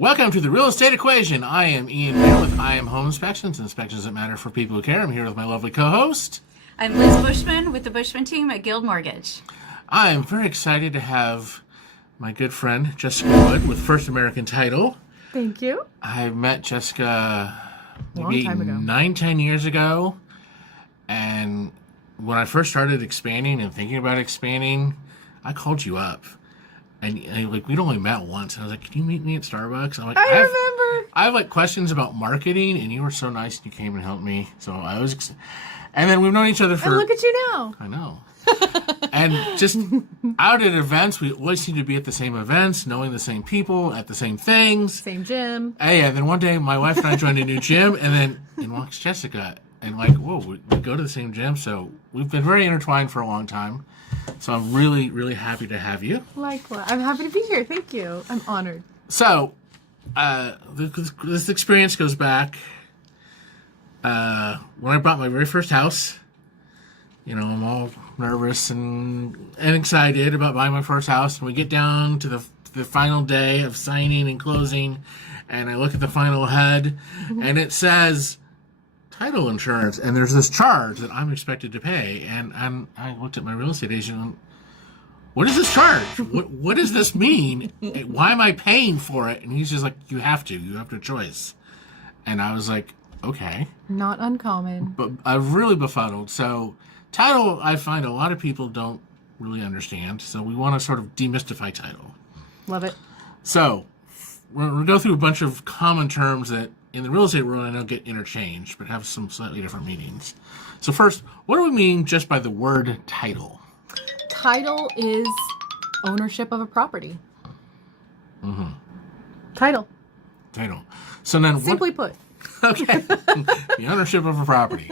Welcome to the Real Estate Equation. I am Ian here with I Am Home Inspections. Inspections that matter for people who care. I'm here with my lovely co-host. I'm Liz Buchman with the Buchman team at Guild Mortgage. I am very excited to have my good friend Jessica Wood with First American Title. Thank you. I met Jessica maybe Long time ago. 9-10 years ago. And when I first started expanding and thinking about expanding, I called you up. And we'd only met once. And I was like, can you meet me at Starbucks? I'm like, I remember. I have questions about marketing, and you were so nice and you came and helped me. So I was, and then we've known each other for. And look at you now. I know. And just out at events, we always seem to be at the same events, knowing the same people, at the same things. Same gym. And then one day, my wife and I joined a new gym, and then in walks Jessica. And whoa, we go to the same gym. So we've been very intertwined for a long time. So I'm really, really happy to have you. Likewise. I'm happy to be here. Thank you. I'm honored. So, this experience goes back when I bought my very first house. You know, I'm all nervous and excited about buying my first house. And we get down to the final day of signing and closing. And I look at the final HUD, and it says title insurance, and there's this charge that I'm expected to pay, and I looked at my real estate agent and, what is this charge? What does this mean? Why am I paying for it? And he's just like, you have a choice. And I was like, okay. Not uncommon. But I'm really befuddled. So title, I find a lot of people don't really understand, so we want to sort of demystify title. Love it. So we're going to go through a bunch of common terms that in the real estate world I know get interchanged, but have some slightly different meanings. So first, what do we mean just by the word title? Title is ownership of a property. Mm-hmm. Title. So then Simply put. Okay. The ownership of a property.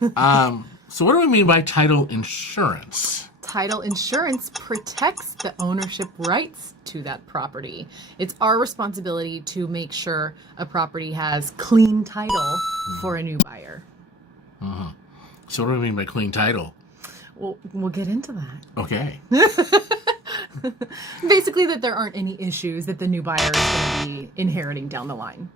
So what do we mean by title insurance? Title insurance protects the ownership rights to that property. It's our responsibility to make sure a property has clean title for a new buyer. Mm-hmm. So what do we mean by clean title? Well, we'll get into that. Okay. Basically that there aren't any issues that the new buyer is going to be inheriting down the line.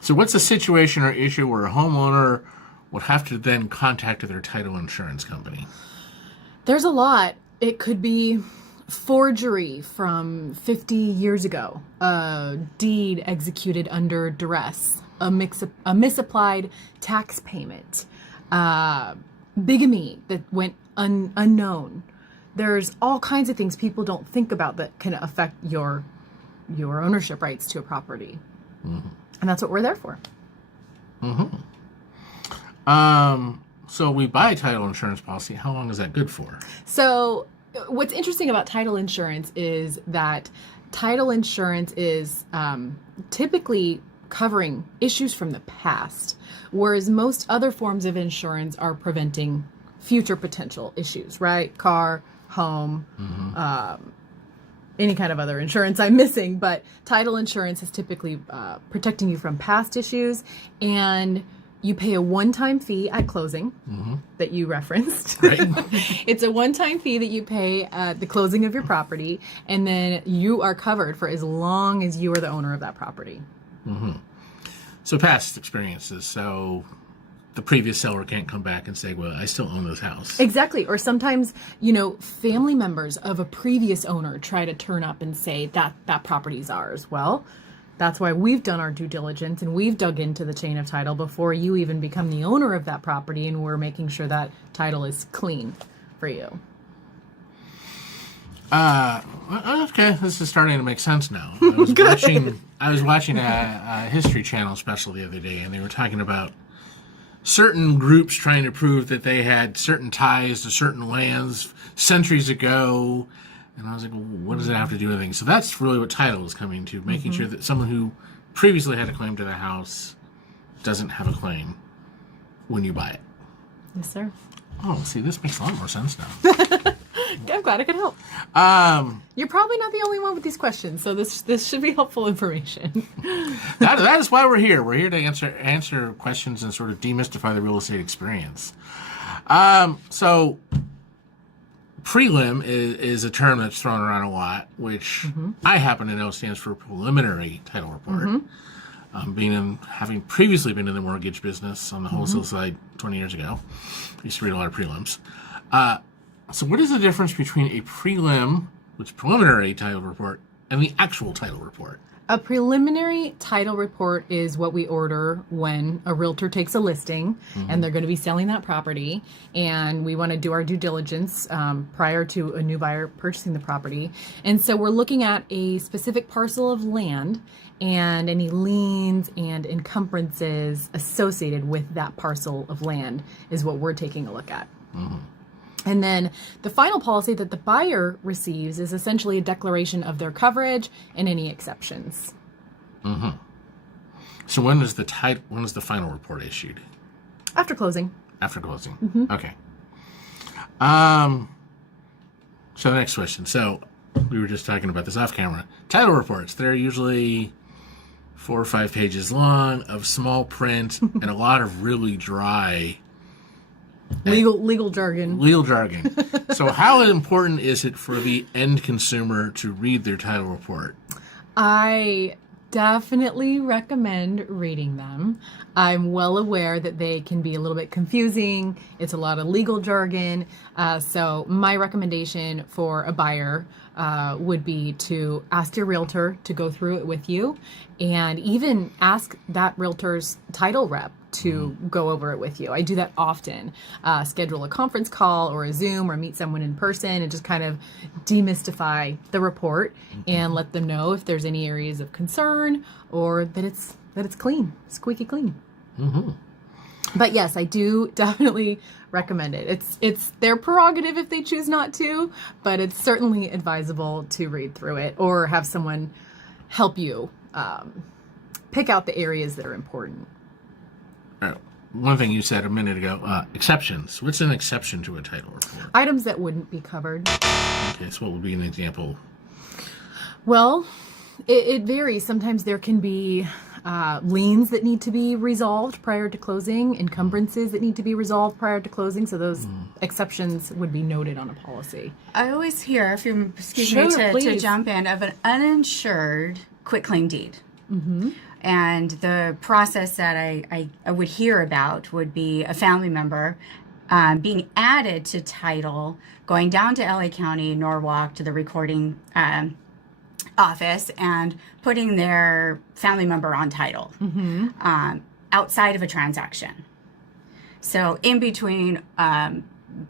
So what's a situation or issue where a homeowner would have to then contact their title insurance company? There's a lot. It could be forgery from 50 years ago, a deed executed under duress, a misapplied tax payment, bigamy that went unknown. There's all kinds of things people don't think about that can affect your ownership rights to a property. Mm-hmm. And that's what we're there for. Mm-hmm. So we buy a title insurance policy. How long is that good for? So what's interesting about title insurance is that title insurance is typically covering issues from the past, whereas most other forms of insurance are preventing future potential issues, right? Car, home, any kind of other insurance I'm missing, but title insurance is typically protecting you from past issues, and you pay a one-time fee at closing that you referenced. Right. It's a one-time fee that you pay at the closing of your property, and then you are covered for as long as you are the owner of that property. Mm-hmm. So past experiences. So the previous seller can't come back and say, well, I still own this house. Exactly. Or sometimes, family members of a previous owner try to turn up and say that property is ours. Well, that's why we've done our due diligence and we've dug into the chain of title before you even become the owner of that property, and we're making sure that title is clean for you. Okay, this is starting to make sense now. I was watching a History Channel special the other day, and they were talking about certain groups trying to prove that they had certain ties to certain lands centuries ago. And I was like, well, what does it have to do with anything? So that's really what title is coming to, making sure that someone who previously had a claim to the house doesn't have a claim when you buy it. Yes, sir. Oh, see, this makes a lot more sense now. I'm glad I could help. You're probably not the only one with these questions, so this should be helpful information. That is why we're here. We're here to answer questions and sort of demystify the real estate experience. So prelim is a term that's thrown around a lot, which I happen to know stands for preliminary title report. Having previously been in the mortgage business on the wholesale side 20 years ago, I used to read a lot of prelims. So what is the difference between a prelim, which is preliminary title report, and the actual title report? A preliminary title report is what we order when a realtor takes a listing and they're going to be selling that property, and we want to do our due diligence prior to a new buyer purchasing the property. And so we're looking at a specific parcel of land and any liens and encumbrances associated with that parcel of land is what we're taking a look at. And then the final policy that the buyer receives is essentially a declaration of their coverage and any exceptions. So when is the final report issued? After closing. After closing. Okay. So the next question. So we were just talking about this off camera. Title reports. They're usually 4 or 5 pages long of small print and a lot of really dry Legal jargon. legal jargon. So how important is it for the end consumer to read their title report? I definitely recommend reading them. I'm well aware that they can be a little bit confusing. It's a lot of legal jargon. So my recommendation for a buyer would be to ask your realtor to go through it with you, and even ask that realtor's title rep to go over it with you. I do that often. Schedule a conference call or a Zoom or meet someone in person and just kind of demystify the report and let them know if there's any areas of concern or that it's clean, squeaky clean. But yes, I do definitely recommend it. It's their prerogative if they choose not to, but it's certainly advisable to read through it or have someone help you pick out the areas that are important. One thing you said a minute ago, exceptions. What's an exception to a title report? Items that wouldn't be covered. Okay, so what would be an example? Well, it varies. Sometimes there can be liens that need to be resolved prior to closing, encumbrances that need to be resolved prior to closing, so those exceptions would be noted on a policy. I always hear, if you excuse Sure, me to please. jump in, of an uninsured quitclaim deed. And the process that I would hear about would be a family member being added to title, going down to LA County, Norwalk, to the recording office, and putting their family member on title outside of a transaction. So in between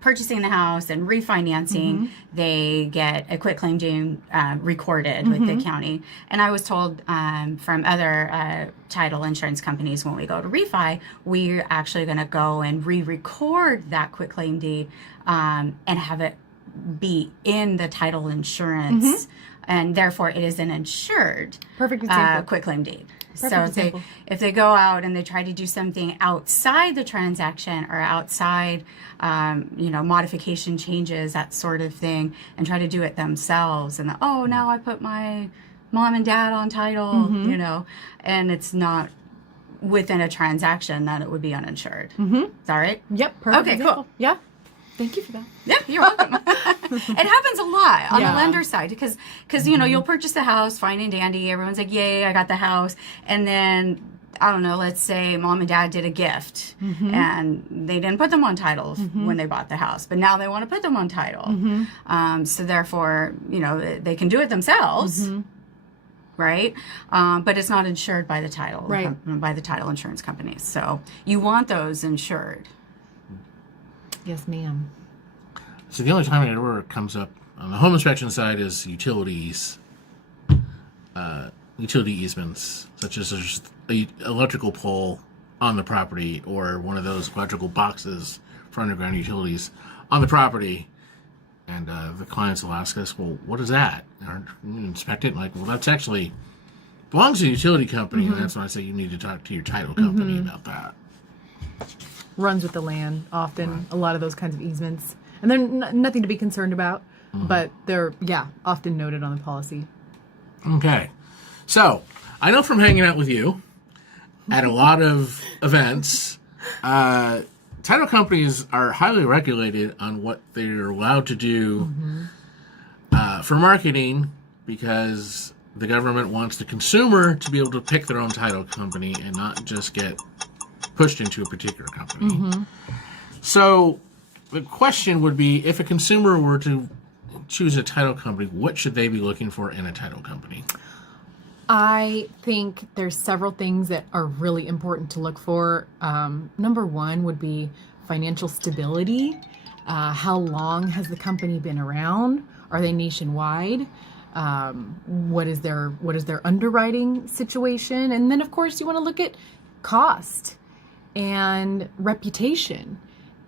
purchasing the house and refinancing, they get a quitclaim deed recorded with the county. And I was told from other title insurance companies, when we go to refi, we're actually going to go and re-record that quitclaim deed and have it be in the title insurance, and therefore it is an insured Perfect example. quitclaim deed. Perfect So example. if they go out and they try to do something outside the transaction or outside, modification changes, that sort of thing, and try to do it themselves, and now I put my mom and dad on title, and it's not within a transaction, that it would be uninsured. Is that right? Yep, perfect Okay, example. cool. Yeah. Thank you for that. Yeah, you're welcome. It happens a lot on Yeah. the lender side because you'll purchase the house, fine and dandy. Everyone's like, "Yay, I got the house," and then I don't know. Let's say mom and dad did a gift, and they didn't put them on title when they bought the house, but now they want to put them on title. So therefore, they can do it themselves. Right, but it's not insured by the title, Right. by the title insurance companies. So you want those insured. Yes, ma'am. So the only time it ever comes up on the home inspection side is utilities, utility easements, such as there's a electrical pole on the property or one of those electrical boxes for underground utilities on the property. And the clients will ask us, well, what is that? And we inspect it, like, well, that's actually belongs to the utility company. And that's when I say you need to talk to your title company about that. Runs with the land, often, a lot of those kinds of easements. And they're nothing to be concerned about, but they're, often noted on the policy. Okay. So, I know from hanging out with you at a lot of events, title companies are highly regulated on what they're allowed to do for marketing, because the government wants the consumer to be able to pick their own title company and not just get pushed into a particular company. So the question would be, if a consumer were to choose a title company, what should they be looking for in a title company? I think there's several things that are really important to look for. Number one would be financial stability. How long has the company been around? Are they nationwide? What is their underwriting situation? And then, of course, you want to look at cost and reputation.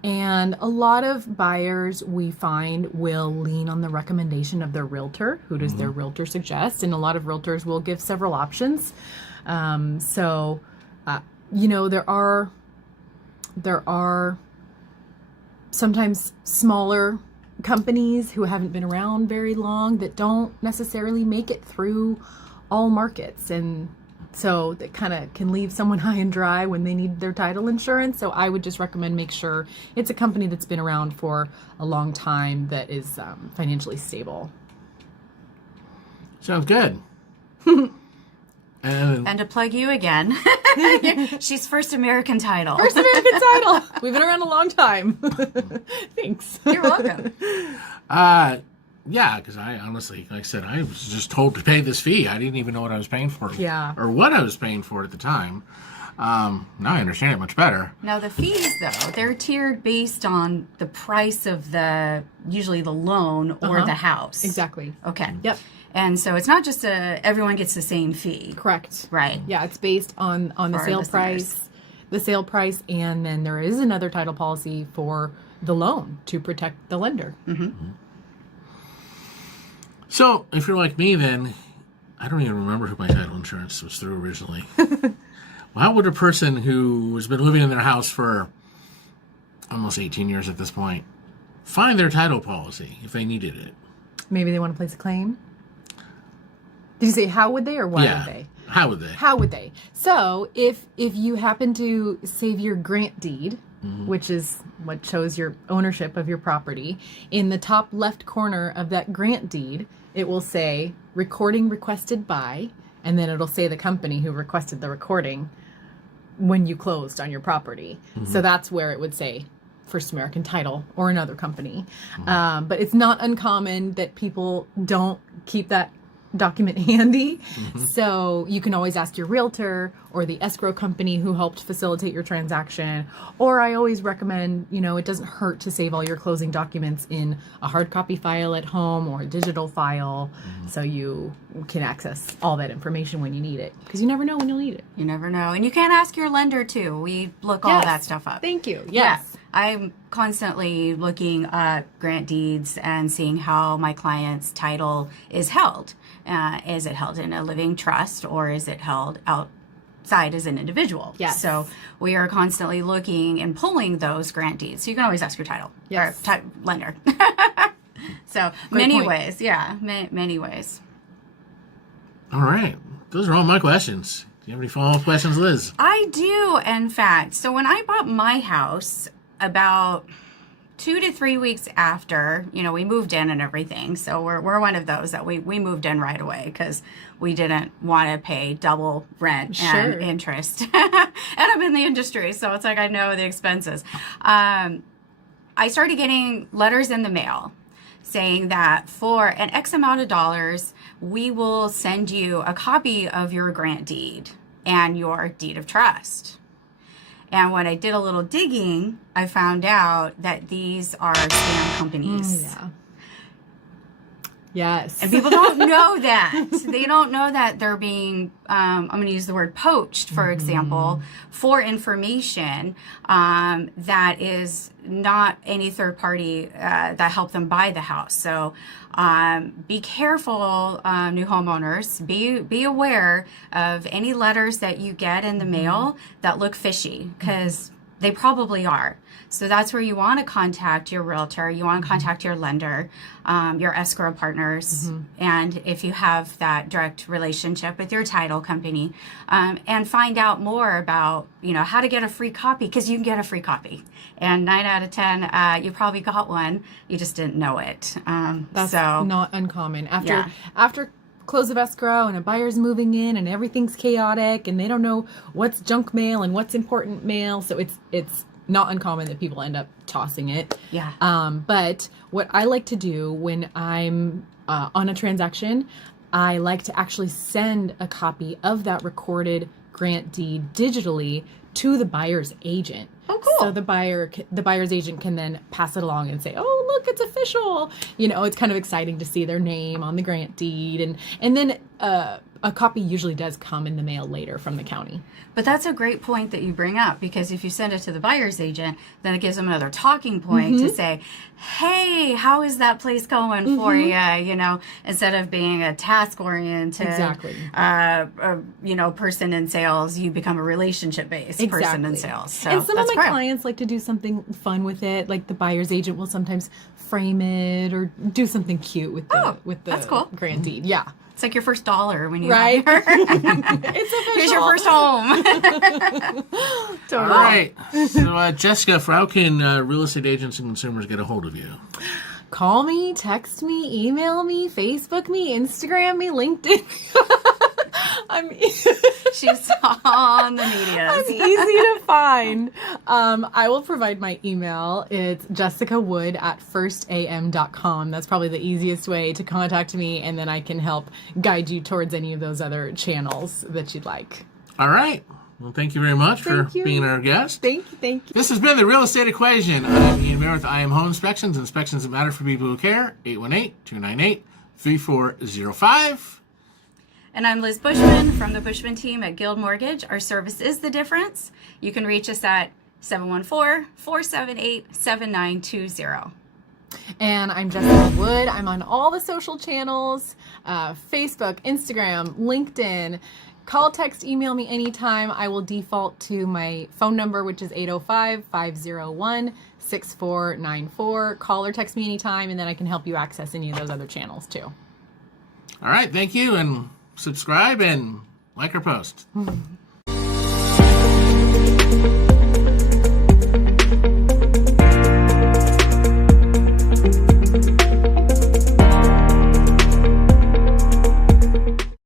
And a lot of buyers, we find, will lean on the recommendation of their realtor. Who does their realtor suggest? And a lot of realtors will give several options. There are sometimes smaller companies who haven't been around very long that don't necessarily make it through all markets, and so that kind of can leave someone high and dry when they need their title insurance. So I would just recommend make sure it's a company that's been around for a long time, that is financially stable. Sounds good. And to plug you again, she's First American Title. First American Title. We've been around a long time. Thanks. You're welcome. Yeah, because I honestly, like I said, I was just told to pay this fee. I didn't even know what I was paying for. Yeah. Or what I was paying for at the time. Now I understand it much better. Now the fees, though, they're tiered based on the price of usually the loan or the house. Exactly. Okay. Yep. And so it's not just everyone gets the same fee. Correct. Right. Yeah, it's based on the sale price, and then there is another title policy for the loan to protect the lender. So, if you're like me, then I don't even remember who my title insurance was through originally. Well, how would a person who has been living in their house for almost 18 years at this point find their title policy if they needed it? Maybe they want to place a claim. Did you say how would they or why would they? How would they? How would they? So if you happen to save your grant deed, which is what shows your ownership of your property, in the top left corner of that grant deed, it will say recording requested by, and then it'll say the company who requested the recording when you closed on your property. So that's where it would say First American Title or another company. But it's not uncommon that people don't keep that document handy. So you can always ask your realtor or the escrow company who helped facilitate your transaction. Or I always recommend, it doesn't hurt to save all your closing documents in a hard copy file at home or a digital file, so you can access all that information when you need it, because you never know when you'll need it. You never know. And you can ask your lender too. We look all that stuff up. Thank you. Yes. Yeah. I'm constantly looking at grant deeds and seeing how my client's title is held. Is it held in a living trust, or is it held outside as an individual? Yes. So we are constantly looking and pulling those grant deeds. So you can always ask your title. Yes. Or lender. So Great many point. ways. Yeah, many ways. All right. Those are all my questions. Do you have any follow-up questions, Liz? I do, in fact. So when I bought my house, about 2 to 3 weeks after, we moved in and everything. So we're one of those that we moved in right away because we didn't want to pay double rent and interest. And I'm in the industry, so it's like I know the expenses. I started getting letters in the mail saying that for an X amount of dollars, we will send you a copy of your grant deed and your deed of trust. And when I did a little digging, I found out that these are scam companies. Yeah. Yes. And people don't know that. They don't know that they're being, I'm going to use the word poached, for example, for information that is not any third party that helped them buy the house. So be careful, new homeowners. Be aware of any letters that you get in the mail that look fishy, because They probably are. So that's where you want to contact your realtor. You want to contact your lender, your escrow partners, and if you have that direct relationship with your title company, and find out more about, how to get a free copy, because you can get a free copy. And 9 out of 10, you probably got one. You just didn't know it. That's so not uncommon. Yeah. After close of escrow and a buyer's moving in and everything's chaotic and they don't know what's junk mail and what's important mail, so it's not uncommon that people end up tossing it. Yeah. But what I like to do when I'm on a transaction, I like to actually send a copy of that recorded grant deed digitally to the buyer's agent. Oh, cool. So the buyer's agent can then pass it along and say, "Oh, look, it's official." It's kind of exciting to see their name on the grant deed, and then a copy usually does come in the mail later from the county. But that's a great point that you bring up, because if you send it to the buyer's agent, then it gives them another talking point to say, "Hey, how is that place going for you?" Instead of being a task-oriented, Exactly. Person in sales, you become a relationship-based person in sales. So and some of that's my great. clients like to do something fun with it. Like the buyer's agent will sometimes frame it or do something cute with the that's cool. grant deed. Yeah. It's like your first dollar when you Right. It's official. Here's your first home. All right. So, Jessica, how can real estate agents and consumers get a hold of you? Call me, text me, email me, Facebook me, Instagram me, LinkedIn. She's on the media. I'm easy to find. I will provide my email. It's jessicawood@firstam.com. That's probably the easiest way to contact me, and then I can help guide you towards any of those other channels that you'd like. All right. Well, thank you very much for Thank you. being our guest. Thank you. This has been The Real Estate Equation. I'm Ian Mayer with I Am Home Inspections. Inspections that matter for people who care. 818-298-3405. And I'm Liz Bushman from the Bushman team at Guild Mortgage. Our service is the difference. You can reach us at 714-478-7920. And I'm Jessica Wood. I'm on all the social channels, Facebook, Instagram, LinkedIn. Call, text, email me anytime. I will default to my phone number, which is 805-501-6494. Call or text me anytime, and then I can help you access any of those other channels too. All right. Thank you. And subscribe and like our post.